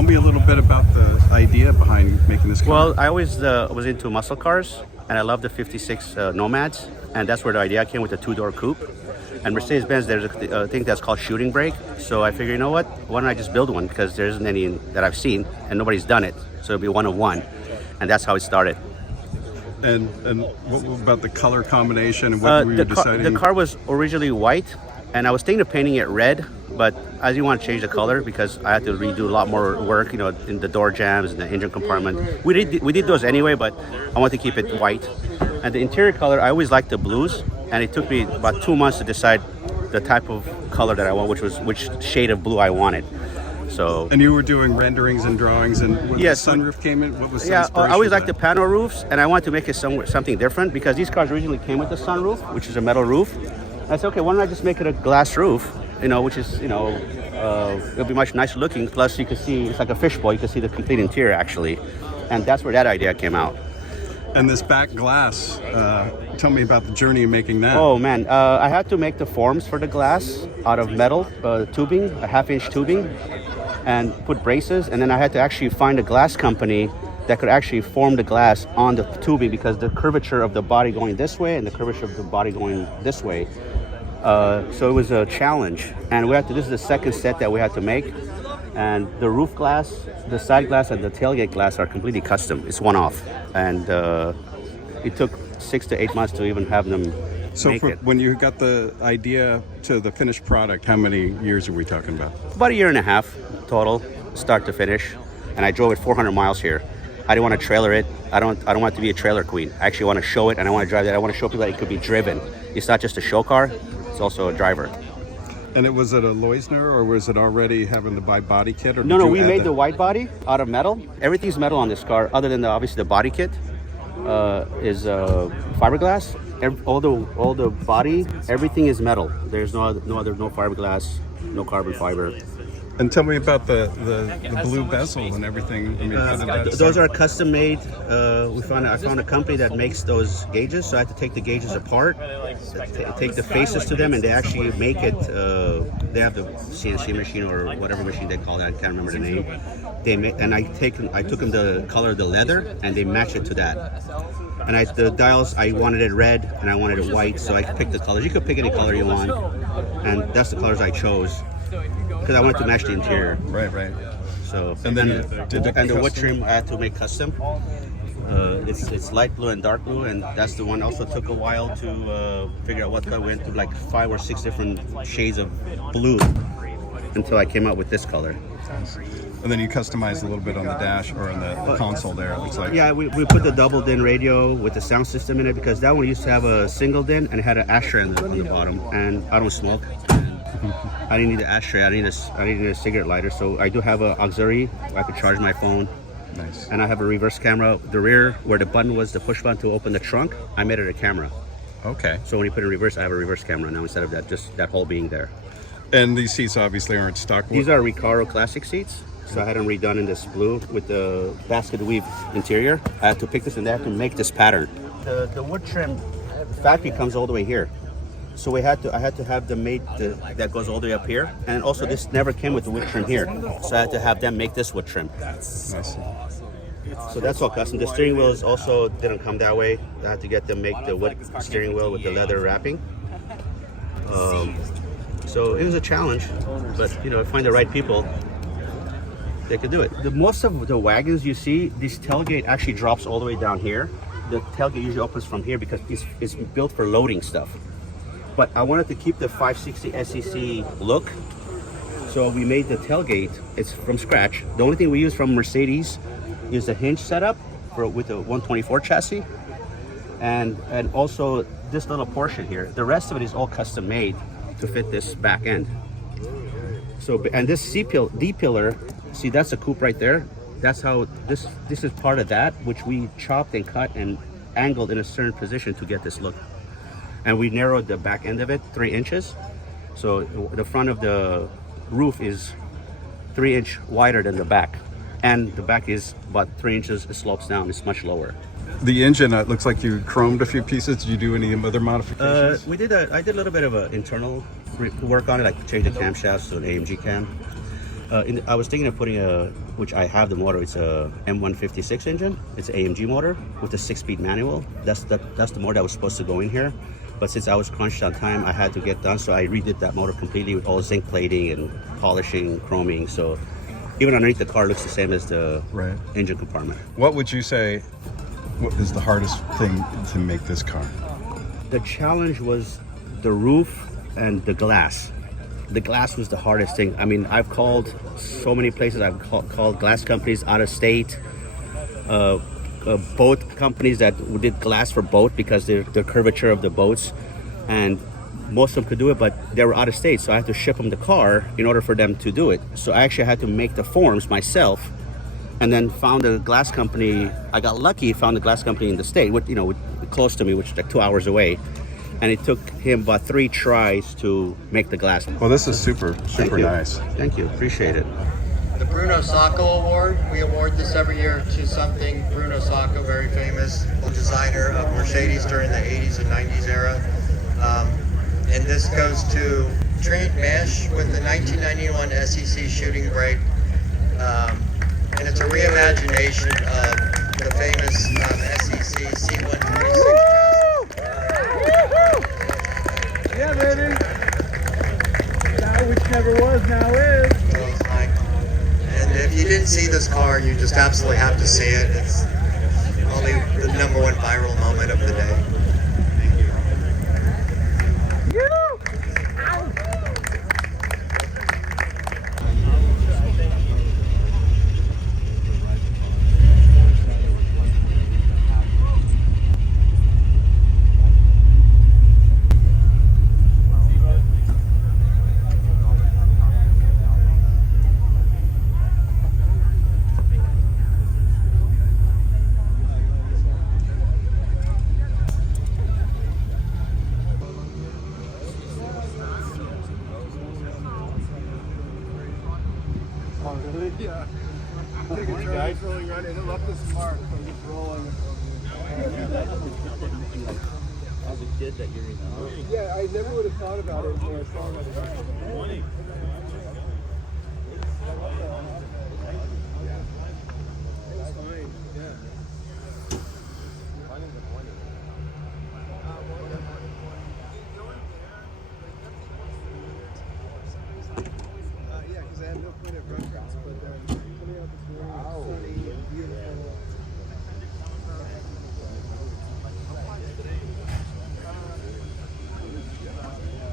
Tell me a little bit about the idea behind making this car. Well, I always was into muscle cars, and I love the 56 Nomads, and that's where the idea came with the two-door coupe. And Mercedes-Benz, there's a thing that's called shooting brake. So I figured, you know what? Why don't I just build one? Because there isn't any that I've seen, and nobody's done it. So it'll be one of one. And that's how it started. And what about the color combination and what were you deciding? The car was originally white, and I was thinking of painting it red, but I didn't want to change the color because I had to redo a lot more work, in the door jambs and the engine compartment. We did those anyway, but I want to keep it white. And the interior color, I always liked the blues, and it took me about 2 months to decide the type of color that I want, which shade of blue I wanted. So. And you were doing renderings and drawings, and when yes, the sunroof came in, what was the yeah, inspiration I always for liked that? the panel roofs, and I wanted to make it something different because these cars originally came with the sunroof, which is a metal roof. And I said, okay, why don't I just make it a glass roof, which is, it'll be much nicer looking. Plus, you can see, it's like a fishbowl. You can see the complete interior, actually. And that's where that idea came out. And this back glass, tell me about the journey of making that. Oh, man. I had to make the forms for the glass out of metal tubing, a half-inch tubing, and put braces. And then I had to actually find a glass company that could actually form the glass on the tubing because the curvature of the body going this way and the curvature of the body going this way. So it was a challenge. And this is the second set that we had to make. And the roof glass, the side glass, and the tailgate glass are completely custom. It's one-off. And it took 6 to 8 months to even have them make it. When you got the idea to the finished product, how many years are we talking about? About 1.5 years total, start to finish. And I drove it 400 miles here. I didn't want to trailer it. I don't want it to be a trailer queen. I actually want to show it, and I want to drive it. I want to show people that it could be driven. It's not just a show car. It's also a driver. And was it a Leusner, or was it already having to buy body kit? Or No, we made the white body out of metal. Everything's metal on this car, other than obviously the body kit is fiberglass. All the body, everything is metal. There's no fiberglass, no carbon fiber. And tell me about the blue bezel and everything. I mean, how did that those are custom made. I found a company that makes those gauges, so I had to take the gauges apart, take the faces to them, and they actually make it. They have the CNC machine or whatever machine they call that. I can't remember the name. I took them the color of the leather, and they match it to that. And the dials, I wanted it red and I wanted it white, so I picked the colors. You could pick any color you want, and that's the colors I chose because I wanted to match the interior. Right. So and then the wood trim I had to make custom. It's light blue and dark blue, and that's the one. Also took a while to figure out what color. We went through like 5 or 6 different shades of blue until I came out with this color. And then you customized a little bit on the dash or on the console there, it looks like. Yeah, we put the double DIN radio with the sound system in it because that one used to have a single DIN and it had an ashtray on the bottom. And I don't smoke. I didn't need an ashtray. I needed a cigarette lighter. So I do have an auxiliary. I could charge my phone. Nice. And I have a reverse camera. The rear, where the button was, the push button to open the trunk, I made it a camera. Okay. So when you put it in reverse, I have a reverse camera now instead of just that hole being there. And these seats obviously aren't stock. These are Recaro Classic seats. So I had them redone in this blue with the basket weave interior. I had to pick this and they had to make this pattern. The wood trim factory comes all the way here. So I had to have them made that goes all the way up here. And also this never came with the wood trim here. So I had to have them make this wood trim. Nice. So that's all custom. The steering wheels also didn't come that way. I had to get them make the wood steering wheel with the leather wrapping. So it was a challenge, but find the right people, they could do it. Most of the wagons you see, this tailgate actually drops all the way down here. The tailgate usually opens from here because it's built for loading stuff. But I wanted to keep the 560 SEC look, so we made the tailgate. It's from scratch. The only thing we use from Mercedes is the hinge setup with the 124 chassis, and also this little portion here. The rest of it is all custom made to fit this back end. So, and this D-pillar, see that's a coupe right there. That's how this is part of that, which we chopped and cut and angled in a certain position to get this look. And we narrowed the back end of it 3 inches. So the front of the roof is 3 inch wider than the back. And the back is about 3 inches, it slopes down, it's much lower. The engine, it looks like you chromed a few pieces. Did you do any other modifications? I did a little bit of internal work on it, like change the camshafts to an AMG cam. I was thinking of putting which I have the motor. It's a M156 engine. It's an AMG motor with a 6-speed manual. That's the motor that was supposed to go in here. But since I was crunched on time, I had to get done. So I redid that motor completely with all zinc plating and polishing, chroming. So even underneath the car looks the same as the engine compartment. What would you say is the hardest thing to make this car? The challenge was the roof and the glass. The glass was the hardest thing. I mean, I've called so many places. I've called glass companies out of state, boat companies that did glass for boat because the curvature of the boats, and most of them could do it, but they were out of state. So I had to ship them the car in order for them to do it. So I actually had to make the forms myself, and then found a glass company. I got lucky, found a glass company in the state, close to me, which is like 2 hours away. And it took him about 3 tries to make the glass. Well, this is super nice. Thank you, appreciate it. The Bruno Sacco Award, we award this every year to something. Bruno Sacco, very famous designer of Mercedes during the 80s and 90s era. And this goes to Tavit Mesh with the 1991 SEC shooting brake. And it's a reimagination of the famous SEC C126. Yeah, baby. Now which never was, now is. And if you didn't see this car, you just absolutely have to see it. It's probably the #1 viral moment of the day. Yeah. The guy's really running. It left this mark from just rolling. As a kid that you're in. Yeah, I never would have thought about it until I saw it. It's fine, yeah.